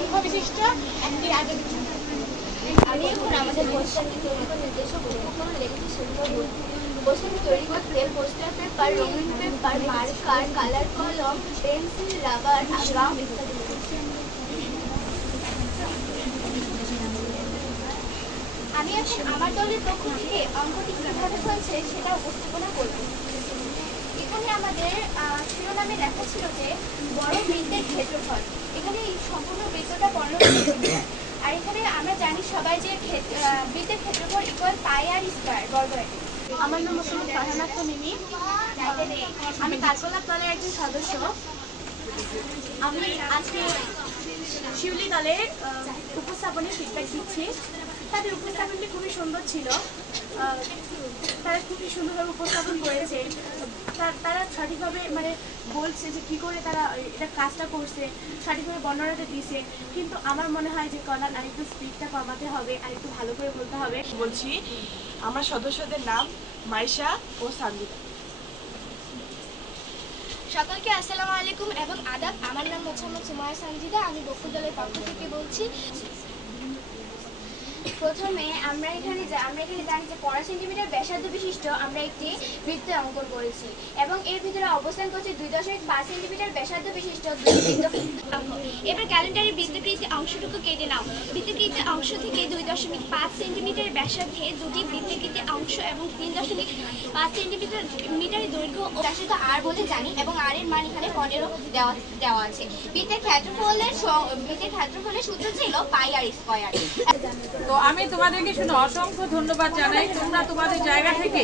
দৈর্ঘ্য বিশিষ্ট একটি আগে আমি এখন আমাদের পোস্টারটি তৈরি করে যেসব উপকরণ লেগেছে সেগুলো বলছি। পোস্টারটি তৈরি করতে পোস্টার পেপার, রঙিন পেপার, মার্কার, কালার কলম, পেন্সিল, রাবার, গাম ইত্যাদি লেগেছে। আমি এখন আমার দলের পক্ষ থেকে অঙ্কটি কীভাবে হয়েছে সেটা উপস্থাপনা করব। এখানে আমাদের শিরোনামে লেখা ছিল যে বড় বৃত্তের ক্ষেত্রফল। এখানে এই সম্পূর্ণ বৃত্তটা 15 আর এখানে আমরা জানি সবাই যে বৃত্তের ক্ষেত্রফল ইকুয়াল পাই আর স্কয়ার বর্গের। আমার নাম মোহাম্মদ ফারহানা মিমি। আমি কাঠগোলাপ দলের একজন সদস্য। আমি আজকে শিউলি দলের উপস্থাপনের ফিডব্যাক দিচ্ছি। তাদের উপস্থাপনটি খুবই সুন্দর ছিল। তারা খুবই সুন্দরভাবে উপস্থাপন করেছে। তারা সঠিকভাবে বলছে যে কী করে তারা এটা কাজটা করছে, সঠিকভাবে বর্ণনাটা দিয়েছে। কিন্তু আমার মনে হয় যে কলার আরেকটু স্পিডটা কমাতে হবে, আরেকটু ভালো করে বলতে হবে। বলছি আমার সদস্যদের নাম মাইশা ও সানজিদা। সকলকে আসসালামু আলাইকুম এবং আদাব। আমার নাম মোহাম্মদ সুমাইয়া সানজিদা। আমি বকুল দলের পক্ষ থেকে বলছি। প্রথমে আমরা এখানে জানি যে 15 সেন্টিমিটার ব্যাসার্ধ বিশিষ্ট আমরা একটি বৃত্ত অঙ্কন করেছি এবং এর ভিতরে অবস্থান করছে 2.5 সেন্টিমিটার ব্যাসার্ধ বিশিষ্ট দুই বৃত্ত। এবার ক্যালেন্ডারের বৃত্তকৃতি অংশটুকু কেটে নাও। বৃত্তকৃতি অংশ থেকে 2.5 সেন্টিমিটার ব্যাসার্ধে দুটি বৃত্তকৃতি অংশ এবং 3.5 সেন্টিমিটার দৈর্ঘ্য ও ব্যাসার্ধ আর বলে জানি এবং আর এর মান এখানে 15 দেওয়া আছে। বৃত্তের ক্ষেত্রফলের সূত্র ছিল পাই আর স্কয়ার। তো আমি তোমাদেরকে শুনে অসংখ্য ধন্যবাদ জানাই। তোমরা তোমাদের জায়গা থেকে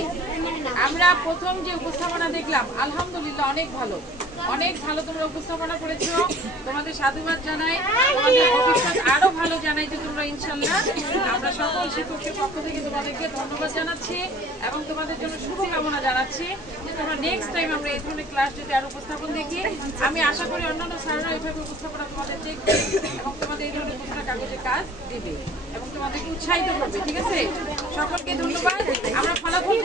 আমরা প্রথম যে উপস্থাপনা দেখলাম আলহামদুলিল্লাহ অনেক ভালো তোমরা উপস্থাপনা করেছো। তোমাদের সাধুবাদ জানাই, তোমাদের ভবিষ্যৎ আরো ভালো জানাই যে তোমরা ইনশাল্লাহ। আমরা সকল শিক্ষকের পক্ষ থেকে তোমাদেরকে ধন্যবাদ জানাচ্ছি এবং তোমাদের জন্য শুভকামনা জানাচ্ছি যে তোমরা নেক্সট টাইম আমরা এই ধরনের ক্লাস যদি আরো উপস্থাপন দেখি। আমি আশা করি অন্যান্য স্যাররা এইভাবে উপস্থাপনা তোমাদের দেখবে এবং তোমাদের এই ধরনের প্রশ্ন কাগজে কাজ দিবে এবং তোমাদেরকে উৎসাহিত করবে। ঠিক আছে, সকলকে ধন্যবাদ। আমরা ফলাফল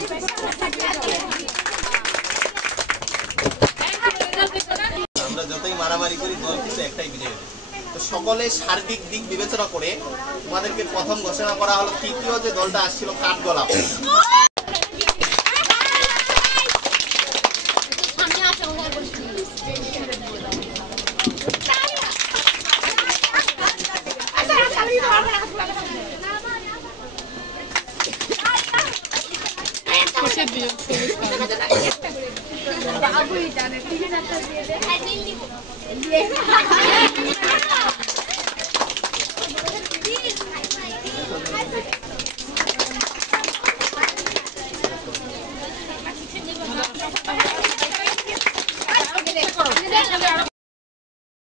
আমরা যতই মারামারি করি দল কিন্তু একটাই বিজয়। তো সকলে সার্বিক দিক বিবেচনা করে তোমাদেরকে প্রথম ঘোষণা করা হলো তৃতীয় যে দলটা আসছিল কাঠগোলাপ।